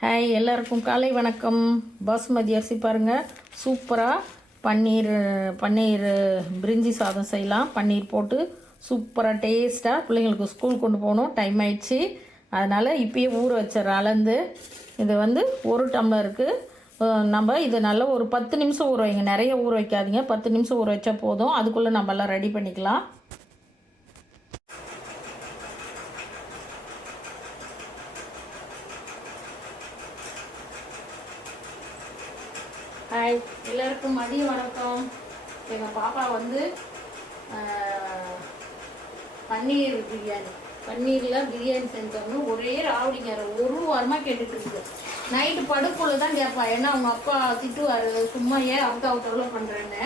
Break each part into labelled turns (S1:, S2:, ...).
S1: Hi எல்லாருக்கும் காலை வணக்கம். பாசுமதி அரிசி பாருங்கள் சூப்பராக பன்னீர் பன்னீர் பிரிஞ்சி சாதம் செய்யலாம். பன்னீர் போட்டு சூப்பராக டேஸ்ட்டாக பிள்ளைங்களுக்கு ஸ்கூல் கொண்டு போகணும். டைம் ஆயிடுச்சு. அதனால் இப்பயே ஊற வச்சிடறேன். அளந்து. இது வந்து ஒரு டம்ளருக்கு நம்ம இது நல்லா ஒரு பத்து நிமிஷம் ஊற வைங்க. நிறைய ஊற வைக்காதீங்க. பத்து நிமிஷம் ஊற வச்சா போதும். அதுக்குள்ளே நம்ம எல்லாம் ரெடி பண்ணிக்கலாம். ஹாய் எல்லாருக்கும் மதிய வணக்கம். எங்கள் பாப்பா வந்து பன்னீர் பிரியாணி. பன்னீரில் பிரியாணி செஞ்சோம்னு ஒரே ராவடிங்க ஒரு வாரமாக கேட்டுட்டு இருக்குது நைட்டு படுக்குள்ள தான் கேட்பா ஏன்னா அவங்க அப்பா திட்டுவார் சும்மா ஏன் அவுட் அவுட்டரில் பண்ணுறேன்னு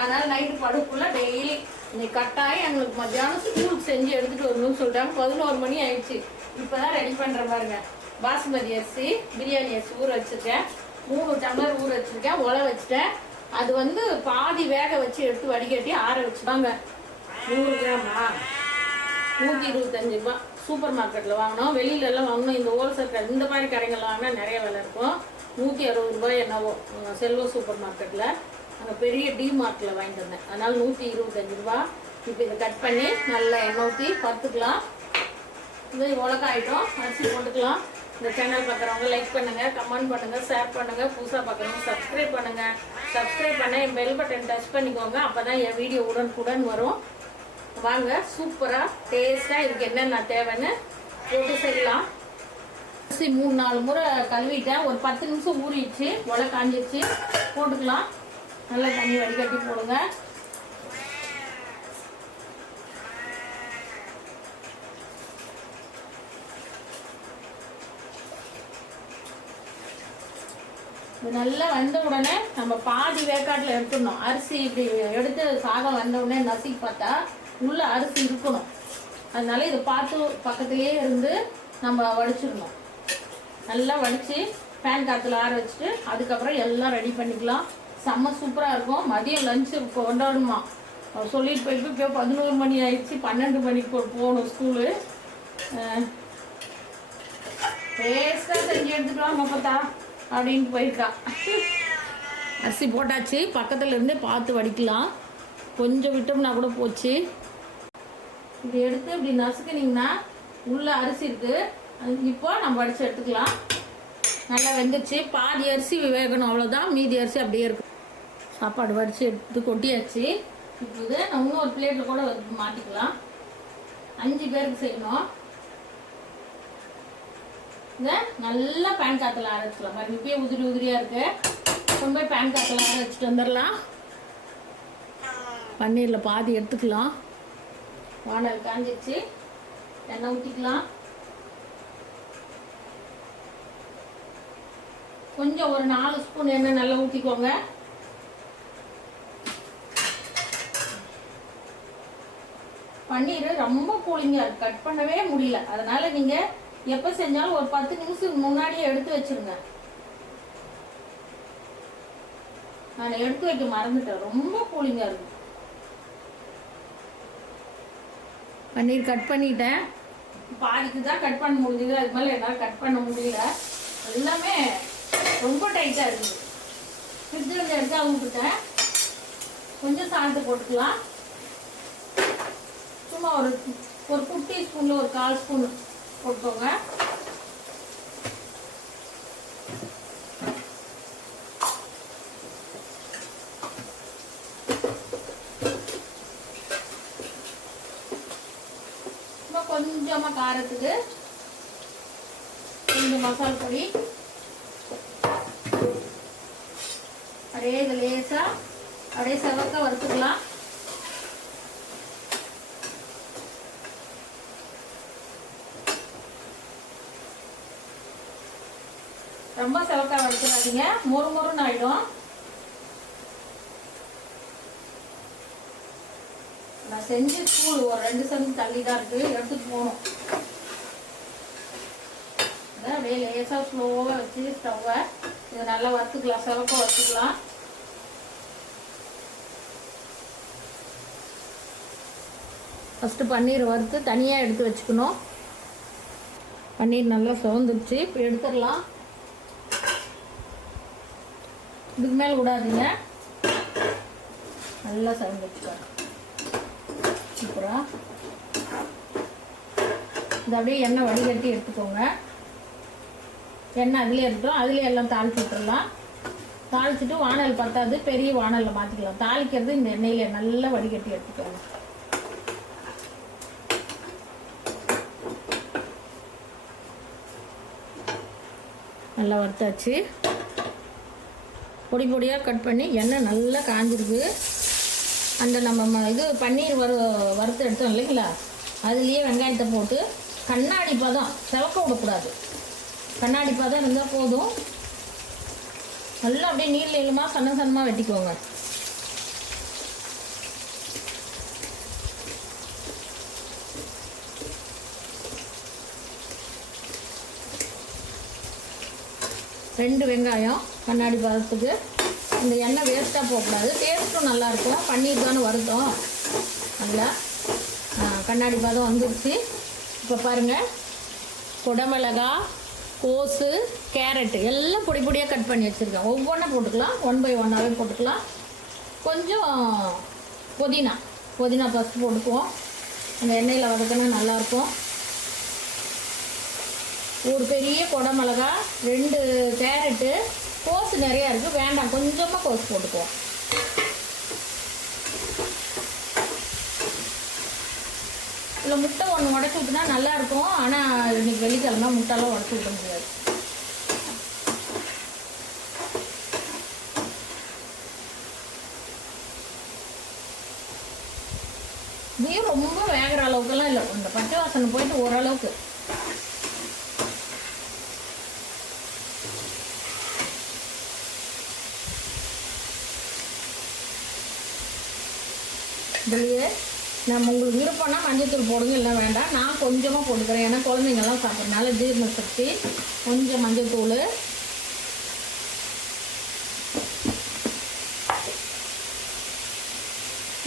S1: அதனால் நைட்டு படுக்குள்ள டெய்லி இன்னைக்கு கட்டாயம் எங்களுக்கு மத்தியானம் ஸ்கூலுக்கு செஞ்சு எடுத்துகிட்டு வரணும்னு சொல்லிட்டாங்க. பதினோரு மணி ஆயிடுச்சு. இப்போ தான் ரெடி பண்ணுற பாருங்க. பாஸ்மதி அரிசி பிரியாணி அரிசி ஊற வச்சுருக்கேன். மூணு டம்ளர் ஊற வச்சுருக்கேன் உல வச்சுட்டேன். அது வந்து பாதி வேக வச்சு எடுத்து வடிகட்டி ஆற வச்சுப்பாங்க. நூறு கிராமா நூற்றி இருபத்தஞ்சு ரூபா. சூப்பர் மார்க்கெட்டில் வாங்கினோம். வெளியில எல்லாம் வாங்கினோம். இந்த ஹோல்சேல் கடை இந்த மாதிரி கடைகள் வாங்கினா நிறைய விலை இருக்கும். நூற்றி அறுபது ரூபாய் என்னவோ. செல்வ சூப்பர் மார்க்கெட்டில் அங்கே பெரிய டி மார்க்கில் வாங்கிட்டு வந்தேன். அதனால் நூற்றி இருபத்தஞ்சு ரூபா. இப்போ இதை கட் பண்ணி நல்லா எண்ணெய் ஊற்றி பத்துக்கலாம் இது உலகாயிட்டும் அரிசி போட்டுக்கலாம். இந்த சேனல் பார்க்குறவங்க லைக் பண்ணுங்க கமெண்ட் பண்ணுங்க ஷேர் பண்ணுங்க புதுசாக பார்க்குறவங்க சப்ஸ்கிரைப் பண்ணுங்க. சப்ஸ்கிரைப் பண்ண என் பெல் பட்டன் டச் பண்ணிக்கோங்க. அப்போ தான் என் வீடியோ உடனுக்குடன் வரும். வாங்க சூப்பராக டேஸ்ட்டாக இதுக்கு என்னென்ன தேவைன்னு போட்டு செய்யலாம். அரிசி மூணு நாலு முறை கழுவிட்டேன். ஒரு பத்து நிமிஷம் ஊறிடுச்சு. உலை காஞ்சிடுச்சு. போட்டுக்கலாம். நல்லா தண்ணி வடிகட்டி போடுங்க. இது நல்லா வெந்த உடனே நம்ம பாதி வேக்காட்டில் எடுத்துடணும். அரிசி இப்படி எடுத்து சாதம் வெந்த உடனே நசுக்கி பார்த்தா உள்ள அரிசி இருக்கணும். அதனால இதை பார்த்து பக்கத்துலேயே இருந்து நம்ம வடிச்சிடணும். நல்லா வடித்து ஃபேன் காற்றுல ஆற வச்சுட்டு அதுக்கப்புறம் எல்லாம் ரெடி பண்ணிக்கலாம். செம்ம சூப்பராக இருக்கும். மதியம் லஞ்சு கொண்டாடணுமா? சொல்லிட்டு போயிட்டு இப்போ பதினோரு மணி ஆயிடுச்சு. பன்னெண்டு மணிக்கு போகணும் ஸ்கூலு டேஸ்ட்டாக செஞ்சு எடுத்துக்கலாம் வாங்க பார்த்தா. அப்படின்ட்டு போயிருக்கா. அரிசி போட்டாச்சு. பக்கத்தில் இருந்தே பார்த்து வடிக்கலாம். கொஞ்சம் விட்டோம்னா கூட போச்சு. இப்படி எடுத்து இப்படி நசுக்குனீங்கன்னா உள்ளே அரிசி இருக்குது இப்போ நம்ம வடித்து எடுத்துக்கலாம். நல்லா வெந்துச்சு. பாதி அரிசி வேகணும். அவ்வளோதான் மீதி அரிசி அப்படியே இருக்கு. சாப்பாடு வடிச்சு எடுத்து கொட்டியாச்சு. இப்போ இது நான் இன்னொரு பிளேட்டில் கூட மாட்டிக்கலாம் அஞ்சு பேருக்கு செய்யணும். இதை நல்லா பேன் காத்தில் ஆற வச்சுக்கலாம். பாருங்க இப்பயே உதிரி உதிரியா இருக்கு. கொண்டு போய் பேன் காத்தில் ஆற வச்சுட்டு வந்துடலாம். பன்னீர்ல பாதி எடுத்துக்கலாம். வானல் காஞ்சிச்சு. எண்ணெய் ஊற்றிக்கலாம் கொஞ்சம் ஒரு நாலு ஸ்பூன் எண்ணெய் நல்லா ஊற்றிக்கோங்க பன்னீர் ரொம்ப கூலிங்காக இருக்குது கட் பண்ணவே முடியல. அதனால நீங்க எப்போ செஞ்சாலும் ஒரு பத்து நிமிஷம் முன்னாடியே எடுத்து வச்சிருங்க. நான் எடுத்து வைக்க மறந்துட்டேன். ரொம்ப கூலிங்காக இருக்கு. பன்னீர் கட் பண்ணிட்டேன். பாதிக்கு தான் கட் பண்ண முடிஞ்சது. அது மேலே என்னால் கட் பண்ண முடியல. எல்லாமே ரொம்ப டைட்டாக இருக்குது ஃப்ரிட்ஜில் எடுத்து அவுட்டுட்டேன் கொஞ்சம் சால்ட்டு போட்டுக்கலாம். சும்மா ஒரு ஒரு குட்டி ஸ்பூனில் ஒரு கால் ஸ்பூன் போட்டுக்கோங்க. சும்மா கொஞ்சமாக காரத்துக்கு கொஞ்சம் மசால் பொடி. அப்படியே இது லேசாக அப்படியே செவக்க வறுத்துக்கலாம். ரொம்ப செவக்கா வறுத்துடாதீங்க மொறு மொறுன்னு ஆயிடும். நான் செஞ்சு ஸ்கூல் ஒரு ரெண்டு செஞ்சு தள்ளி தான் இருக்கு. எடுத்துட்டு போகணும். அதான் அப்படியே லேசாக ஸ்லோவாக வச்சு ஸ்டவ்வை இதை நல்லா வறுத்துக்கலாம். சிறப்பாக வறுத்துக்கலாம். ஃபஸ்ட்டு பன்னீர் வறுத்து தனியாக எடுத்து வச்சுக்கணும். பன்னீர் நல்லா சுவந்துருச்சு. இப்போ எடுத்துடலாம். இதுக்கு மேலே விடாதீங்க. நல்லா சவுண்ட் வச்சுக்கோங்க. சூப்பராக இது அப்படியே எண்ணெய் வடிகட்டி எடுத்துக்கோங்க. எண்ணெய் அதுலேயே இருக்கட்டும். அதுலேயே எல்லாம் தாளிச்சு விட்டுடலாம் தாளிச்சிட்டு வானல் பத்தாது பெரிய வானலில் மாற்றிக்கலாம் தாளிக்கிறது இந்த எண்ணெயிலே நல்லா வடிகட்டி எடுத்துக்கோங்க. நல்லா வறுத்தாச்சு. பொடி பொடியாக கட் பண்ணி எண்ணெய் நல்லா காஞ்சிருக்கு. அந்த நம்ம இது பன்னீர் வறு வறுத்து எடுத்தோம் இல்லைங்களா? அதுலேயே வெங்காயத்தை போட்டு கண்ணாடி பதம் செவக்க விடக்கூடாது. கண்ணாடி பதம் இருந்தால் போதும். நல்லா அப்படியே நீள் நீளமாக சன்ன சன்னமாக வெட்டிக்கோங்க. ரெண்டு வெங்காயம். கண்ணாடி பதத்துக்கு. இந்த எண்ணெய் வேஸ்ட்டாக போகக்கூடாது. டேஸ்ட்டும் நல்லாயிருக்கும். பன்னீர் தானே வருத்தம் நல்லா கண்ணாடி பதம் வந்துருச்சு. இப்போ பாருங்கள் குடமிளகா கோஸு கேரட்டு எல்லாம் பொடி பொடியாக கட் பண்ணி வச்சுருக்கேன். ஒவ்வொன்றா போட்டுக்கலாம். ஒன் பை ஒன்னாகவே போட்டுக்கலாம். கொஞ்சம் புதினா. புதினா ஃபஸ்ட்டு போட்டுக்குவோம். அந்த எண்ணெயில் வதக்கினா நல்லாயிருக்கும். ஒரு பெரிய குடமிளகா ரெண்டு கேரட்டு கோஸ் நிறையா இருக்குது வேண்டாம் கொஞ்சமாக கோஸ் போட்டுக்குவோம். இல்லை முட்டை ஒன்று உடச்சி விட்டுனா நல்லாயிருக்கும் ஆனால் இன்னைக்கு வெள்ளிக்கிழமை முட்டைலாம் உடச்சி விட முடியாது. இதையும் ரொம்ப வேகிற அளவுக்குலாம் இல்லை. இந்த பச்சை வாசனை போயிட்டு ஓரளவுக்கு இதுலேயே நம்ம உங்களுக்கு விருப்பம்னா மஞ்சத்தூள் போடுங்க இல்லை வேண்டாம். நான் கொஞ்சமாக போட்டுக்கிறேன். ஏன்னா குழந்தைங்கெல்லாம் சாப்பிட்றதுனால ஜீரண சக்தி கொஞ்சம் மஞ்சத்தூள்.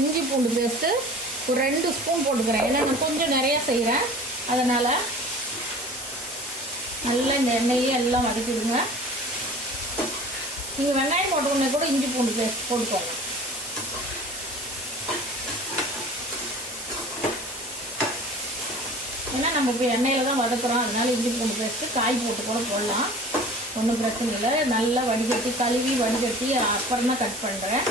S1: இஞ்சி பூண்டு பேஸ்ட்டு ஒரு ரெண்டு ஸ்பூன் போட்டுக்கிறேன். ஏன்னா நான் கொஞ்சம் நிறையா செய்கிறேன் அதனால் நல்லா இந்த எண்ணெயிலே எல்லாம் வதக்கிடுங்க. நீங்கள் வெங்காயம் போட்ட கூட இஞ்சி பூண்டு பேஸ்ட் போட்டுக்கோங்க. ஏன்னா நம்ம இப்போ எண்ணெயில் தான் வதக்குறோம். அதனால் இஞ்சி பூண்டு பேஸ்ட்டு காய் போட்டு கூட போடலாம். ஒன்றும் பிரச்சனை இல்லை. நல்லா வடிகட்டி கழுவி வடிகட்டி அப்புறம் தான் கட் பண்ணுறேன்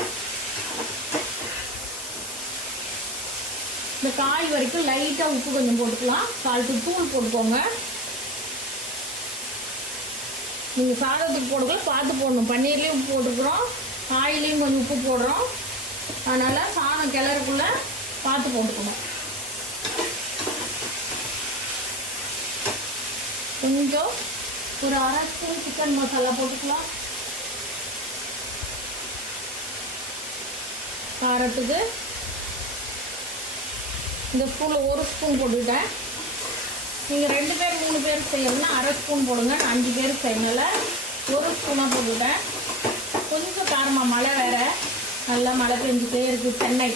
S1: இந்த காய் வரைக்கும் லைட்டாக உப்பு கொஞ்சம் போட்டுக்கலாம். சால்ட்டு தூள் போட்டுக்கோங்க. நீங்கள் சாதத்துக்கு போட்டுக்கலாம் பார்த்து போடணும். பன்னீர்லேயும் உப்பு போட்டுக்கிறோம் காயிலையும் கொஞ்சம் உப்பு போடுறோம். அதனால் சாதம் கிளறுக்குள்ளே பார்த்து போட்டுக்கணும். கொஞ்சம் ஒரு அரை ஸ்பூன் சிக்கன் மசாலா போட்டுக்கலாம். காரத்துக்கு இந்த ஸ்பூனில் ஒரு ஸ்பூன் போட்டுக்கிட்டேன். நீங்கள் ரெண்டு பேர் மூணு பேர் செய்யணும்னா அரை ஸ்பூன் போடுங்க. நான் அஞ்சு பேர் செய்யணும்ல ஒரு ஸ்பூனாக போட்டுக்கிட்டேன். கொஞ்சம் காரமாக மழை வேற. நல்லா மழை பெஞ்சிட்டே இருக்குது சென்னை.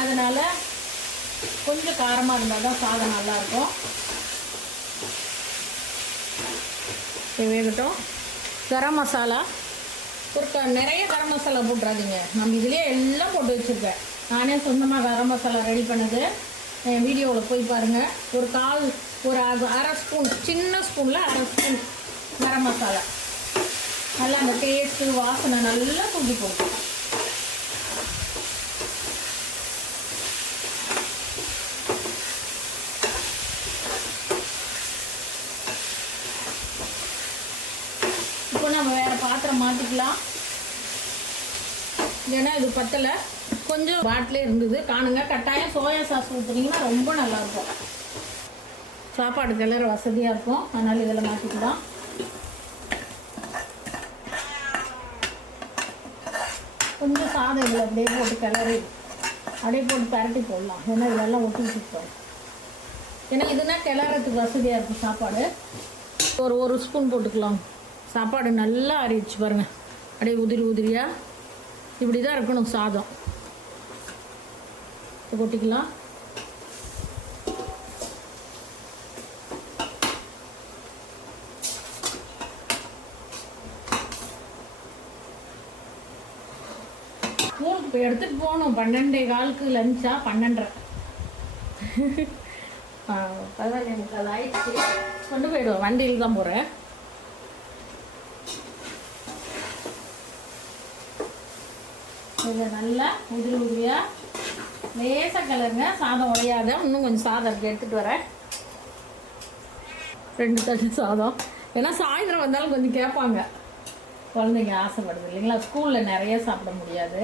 S1: அதனால் கொஞ்சம் காரமாக இருந்தால் தான் சாதம் நல்லாயிருக்கும் வேகட்டும். கரம் மசாலா. ஒரு நிறைய கரம் மசாலா போட்டுறாதீங்க. நம்ம இதுலேயே எல்லாம் போட்டு வச்சுருக்கேன். நானே சொந்தமாக கரம் மசாலா ரெடி பண்ணது. என் வீடியோவில் போய் பாருங்கள் ஒரு கால் ஒரு அரை ஸ்பூன் சின்ன ஸ்பூனில் அரை ஸ்பூன் கரம் மசாலா. நல்லா அந்த டேஸ்ட்டு வாசனை நல்லா தூக்கி போட்டுருக்கேன் இப்போ நம்ம வேறு பாத்திரம் மாற்றிக்கலாம் ஏன்னா இது பத்தலை. கொஞ்சம் பாட்டிலே இருந்தது. காணுங்க. கட்டாயம் சோயா சாஸ் ஊற்றுனீங்கன்னா ரொம்ப நல்லாயிருக்கும். சாப்பாடு கிளற வசதியாக இருக்கும். அதனால் இதில் மாற்றிக்கலாம் கொஞ்சம் சாதம் இதில் அப்படியே போட்டு கிளறி அப்படியே போட்டு பரட்டி போடலாம். ஏன்னா இதெல்லாம் ஒட்டி வச்சுருக்கோம். ஏன்னா இதுனா கிளறதுக்கு வசதியாக இருக்கும் சாப்பாடு. ஒரு ஒரு ஸ்பூன் போட்டுக்கலாம். சாப்பாடு நல்லா அரிச்சு பாருங்க. அப்படியே உதிரி உதிரியாக இப்படி தான் இருக்கணும் சாதம். கொட்டிக்கலாம். ஸ்கூலுக்கு இப்போ எடுத்துகிட்டு போகணும். பன்னெண்டே காலுக்கு லஞ்சா பன்னெண்டரை. பதினஞ்சு முக்கால் ஆயிடுச்சு. கொண்டு போயிடுவேன் வண்டியில் தான் போகிறேன் இதை நல்லா உதிரி உதிரியாக லேசாக கலருங்க. சாதம் உடையாத. இன்னும் கொஞ்சம் சாதம் இருக்குது எடுத்துகிட்டு வரேன். ரெண்டு தட்டு சாதம். ஏன்னா சாயந்தரம் வந்தாலும் கொஞ்சம் கேட்பாங்க. குழந்தைங்க ஆசைப்படுது இல்லைங்களா? ஸ்கூலில் நிறைய சாப்பிட முடியாது.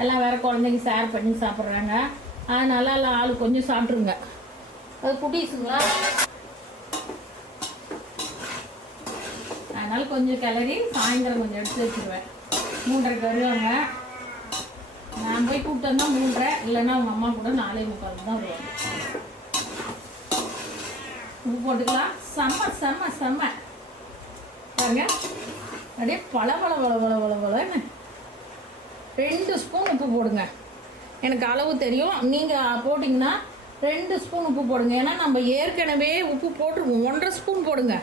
S1: எல்லாம் வேறு குழந்தைங்க ஷேர் பண்ணி சாப்பிட்றாங்க. அதனால எல்லாம் ஆள் கொஞ்சம் சாப்பிட்ருங்க அது குட்டீஸுங்களா? அதனால் கொஞ்சம் கிளறி சாயந்தரம் கொஞ்சம் எடுத்து வச்சுருவேன். மூன்றரை கருவாங்க நான் போய் கூப்பிட்டு வந்தால் மூன்றரை இல்லைன்னா அவங்க அம்மா கூட நாலே முக்கால் தான் வருவாங்க. உப்பு போட்டுக்கலாம். செம்ம செம்ம செம்ம. பாருங்க. அப்படியே பல பல பல பல பல பலன்னு ரெண்டு ஸ்பூன் உப்பு போடுங்க. எனக்கு அளவு தெரியும். நீங்கள் போட்டிங்கன்னா ரெண்டு ஸ்பூன் உப்பு போடுங்க. ஏன்னா நம்ம ஏற்கனவே உப்பு போட்டிருக்கோம் ஒன்றரை ஸ்பூன் போடுங்க.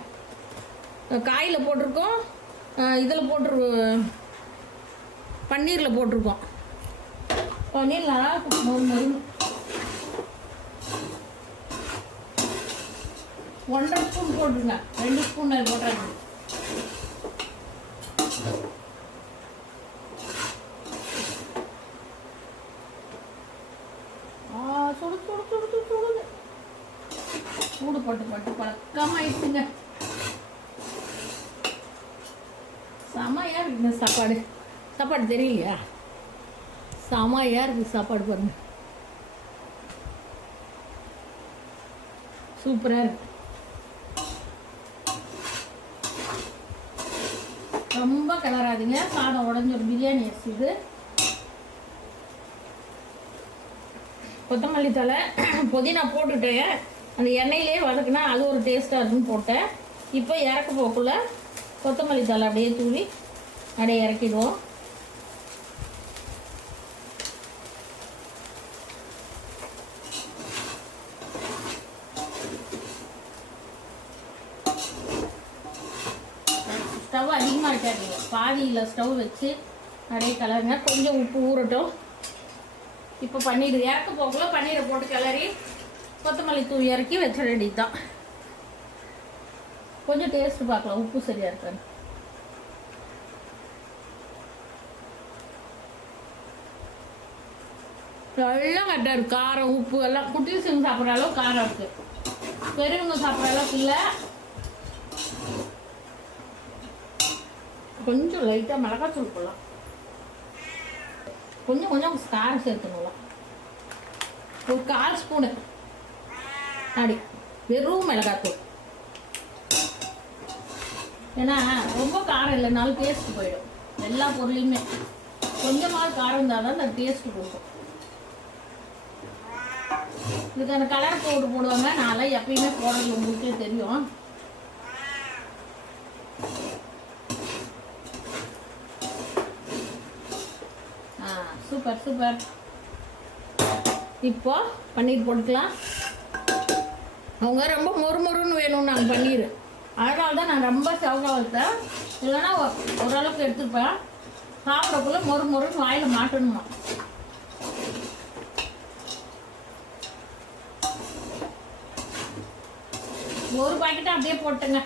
S1: காயில் போட்டிருக்கோம். இதில் போட்டிரு பன்னீரில் போட்டிருக்கோம். பன்னீர் நல்லா மொறு மொறுன்னு ஒன்றரை ஸ்பூன் போட்டுருங்க ரெண்டு ஸ்பூன் போட்டாங்க ஆ சுடு சுடு சுடு சுடு சுடுது சூடு. போட்டு போட்டு பழக்கமாக ஆயிடுச்சுங்க செமையா இருக்குங்க சாப்பாடு. சாப்பாடு தெரியலையா? செமையா இருக்குது சாப்பாடு பாருங்க. சூப்பராக இருக்கு. ரொம்ப கிளறாதீங்க சாதம் உடஞ்ச ஒரு பிரியாணி அரிசி இது. கொத்தமல்லி தலை புதினா போட்டுட்டேன் அந்த எண்ணெயிலே வதக்குனா அது ஒரு டேஸ்ட்டாக இருக்குன்னு போட்டேன். இப்போ இறக்க போக்குள்ள கொத்தமல்லி தலை அப்படியே தூவி அப்படியே இறக்கிடுவோம் ஸ்டவ் அதிகமாக பாதியில் ஸ்டவ் வச்சு அப்படியே கலருங்க. கொஞ்சம் உப்பு ஊறட்டும். இப்போ பன்னீர் இறக்க போக்குள்ள பன்னீரை போட்டு கிளறி கொத்தமல்லி தூவி இறக்கி வச்ச ரெடி தான். கொஞ்சம் டேஸ்ட் பார்க்கலாம். உப்பு சரியா இருக்கான்னு. நல்லா கரெக்டாக இருக்குது காரம் உப்பு எல்லாம். குட்டி சிங்க சாப்பிட்ற அளவுக்கு காரம் இருக்கு. பெரியவங்க சாப்பிட்ற அளவுக்கு இல்லை. கொஞ்சம் லைட்டாக மிளகாத்தூள் போடலாம். கொஞ்சம் கொஞ்சம் காரம் சேர்த்துக்கலாம். ஒரு கால் ஸ்பூனு அப்படி வெறும் மிளகாத்தூள். ஏன்னா ரொம்ப காரம் இல்லைனாலும் டேஸ்ட் போயிடும். எல்லா பொருளையுமே. கொஞ்சமாவது காரம் இருந்தால் தான் அந்த டேஸ்ட் கொடுக்கும் இதுக்கான கலர் பவுடர் போடுவாங்க. நான்லாம் எப்பயுமே போடுறது உங்களுக்கே தெரியும். சூப்பர் சூப்பர் இப்போ பன்னீர் போட்டுக்கலாம். அவங்க ரொம்ப மொறு மொறுன்னு வேணும் நாங்கள் பன்னீர். அதனால தான் நான் ரொம்ப சவுக்கா வைத்தேன் இல்லைன்னா ஓரளவுக்கு எடுத்துப்பேன். சாப்பிடக்குள்ள மொறு மொறுன்னு வாயில் மாட்டணுமா? ஒரு பாக்கெட்டை அப்படியே போட்டுங்க.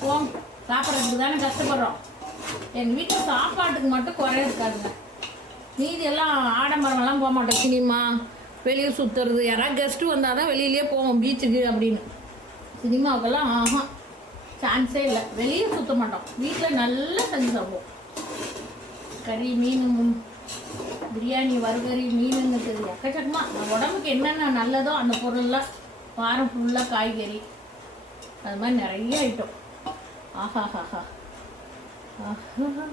S1: போம் சாப்பிட்றதுக்கு தானே கஷ்டப்படுறோம். எங்கள் வீட்டில் சாப்பாட்டுக்கு மட்டும் குறைய இருக்காதுங்க. மீதி எல்லாம் ஆடம்பரமெல்லாம் போக மாட்டோம். சினிமா வெளியே சுற்றுறது யாராவது கெஸ்ட்டு வந்தால் தான் வெளியிலேயே போவோம் பீச்சுக்கு அப்படின்னு. சினிமாவுக்கெல்லாம் ஆஹா சான்ஸே இல்லை. வெளியே சுற்ற மாட்டோம். வீட்டில் நல்லா செஞ்சு சாப்பிடுவோம். கறி மீன் பிரியாணி வறுகறி மீனுங்கிறது எக்கச்சக்கமாக நம்ம உடம்புக்கு என்னென்ன நல்லதோ அந்த பொருள்லாம் வாரம் ஃபுல்லாக காய்கறி. அது மாதிரி நிறைய ஐட்டம். ஆஹா ஹாஹா ஆஹா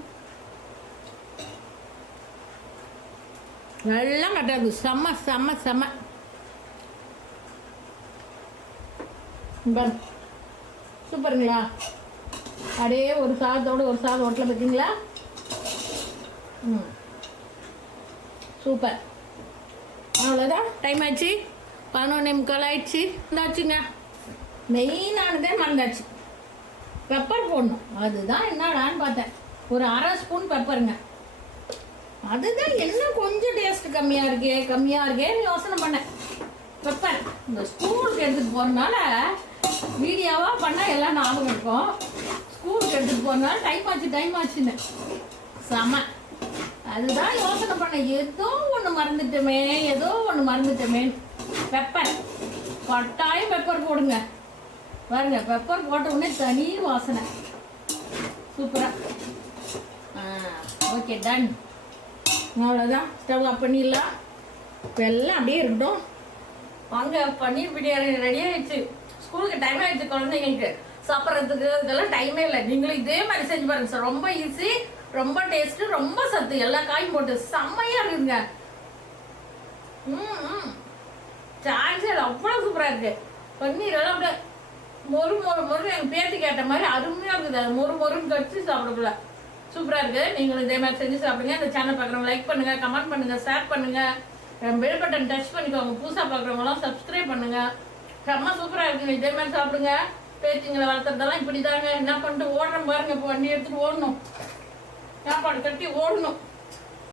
S1: நல்லா கட்டாது செம்ம செம்ம செம்ம. சூப்பருங்களா? அப்படியே ஒரு சாதத்தோட ஒரு சாதம் ஹோட்டலில் பார்த்தீங்களா ம். சூப்பர். அவ்வளோதான் டைம் ஆச்சு. பதினொன்று முக்கால் ஆயிடுச்சு. இருந்தாச்சுங்க மெயினானதே மறந்தாச்சு. பெப்பர் போடணும். அதுதான் என்னடான்னு பார்த்தேன். ஒரு அரை ஸ்பூன் பெப்பருங்க அதுதான் என்ன கொஞ்சம் டேஸ்ட் கம்மியா இருக்கே கம்மியா இருக்கேன்னு யோசனை பண்ணேன் வைப்பேன் இந்த ஸ்கூலுக்கு எடுத்துட்டு போறதுனால வீடியோவா பண்ணா எல்லாம் ஞாபகம் இருக்கும். ஸ்கூலுக்கு எடுத்துட்டு போறதுனால டைம் ஆச்சு டைம் ஆச்சுன்னு. செம. அதுதான் யோசனை பண்ணேன் ஏதோ ஒன்று மறந்துட்டோமே ஏதோ ஒன்று மறந்துட்டோமே. பெப்பர் கட்டாயம் பெப்பர் போடுங்க. பாருங்க பெப்பர் போட்ட உடனே தனி வாசனை. சூப்பரா ஓகே டன் அவ்வளோதான் ஸ்டவ் ஆஃப் பண்ணிடலாம் இப்போ எல்லாம் அப்படியே இருக்கட்டும். வாங்க பன்னீர் பிரியாணி ரெடி ஆயிடுச்சு. ஸ்கூலுக்கு டைம் ஆயிடுச்சு குழந்தைங்களுக்கு. சாப்பிட்றதுக்கு இதெல்லாம் டைமே இல்லை. நீங்களும் இதே மாதிரி செஞ்சு பாருங்க சார். ரொம்ப ஈஸி ரொம்ப டேஸ்ட்டு ரொம்ப சத்து. எல்லா காயும் போட்டு செம்மையாக இருக்குங்க. ம் ம் இல்லை. அவ்வளோ சூப்பராக இருக்கு. பன்னீர் எல்லாம் அப்படியே மொறு மொறு மொறு எங்கள் பேத்தி கேட்ட மாதிரி அருமையாக இருக்குது. அது மொறு மொறுன்னு கடிச்சு சாப்பிடக்குள்ள. சூப்பராக இருக்குது நீங்களும் இதே மாதிரி செஞ்சு சாப்பிடுங்க. இந்த சேனல் பார்க்குறவங்க லைக் பண்ணுங்க கமெண்ட் பண்ணுங்க ஷேர் பண்ணுங்க. பெல் பட்டன் டச் பண்ணிக்கோங்க. புதுசாக பார்க்குறவங்களாம் சப்ஸ்கிரைப் பண்ணுங்க. செம்ம சூப்பராக இருக்குங்க. இதே மாதிரி சாப்பிடுங்க. பேத்திங்களை வளர்த்துறதெல்லாம் இப்படி தாங்க என்ன பண்ணிட்டு ஓடுறோம் பாருங்க. இப்போ வண்டி எடுத்துட்டு ஓடணும். சாப்பாடு கட்டி ஓடணும்.